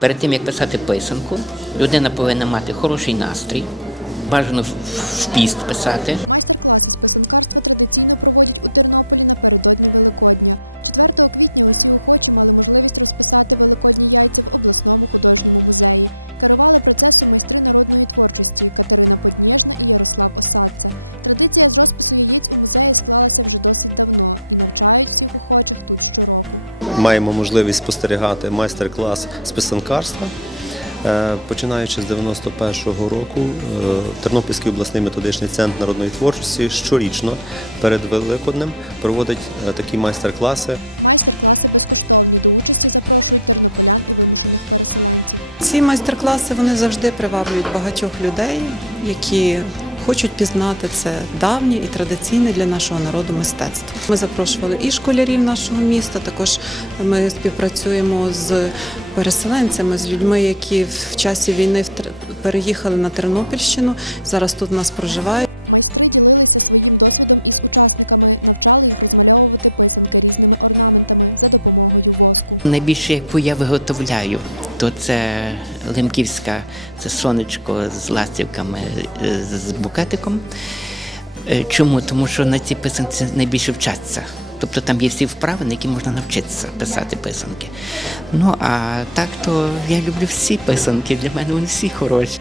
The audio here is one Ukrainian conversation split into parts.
Перед тим як писати писанку, людина повинна мати хороший настрій, бажано в- піст писати. Маємо можливість спостерігати майстер-клас з писанкарства. Е, Починаючи з 91-го року, е, Тернопільський обласний методичний центр народної творчості щорічно перед Великоднем проводить е, такі майстер-класи. Ці майстер-класи вони завжди приваблюють багатьох людей, які хочуть пізнати це давнє і традиційне для нашого народу мистецтво. Ми запрошували і школярів нашого міста. Також ми співпрацюємо з переселенцями, з людьми, які в часі війни переїхали на Тернопільщину. Зараз тут нас проживають. Найбільше, яку я виготовляю, то це лемківська, це сонечко з ластівками, е, з букетиком. Е, Чому? Тому що на цій писанці найбільше вчаться. Тобто там є всі вправи, на які можна навчитися писати писанки. Ну а так то я люблю всі писанки, для мене вони всі хороші.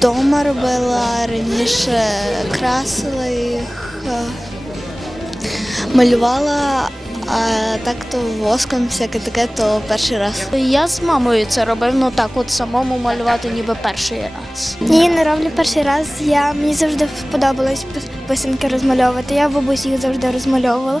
Дома робила раніше, красила їх, малювала, а так то воском всяке таке, то перший раз. Я з мамою це робив, ну так от самому малювати ніби перший раз. Ні, не роблю перший раз. Я мені завжди сподобалось писанки розмальовувати. Я бабусі їх завжди розмальовувала.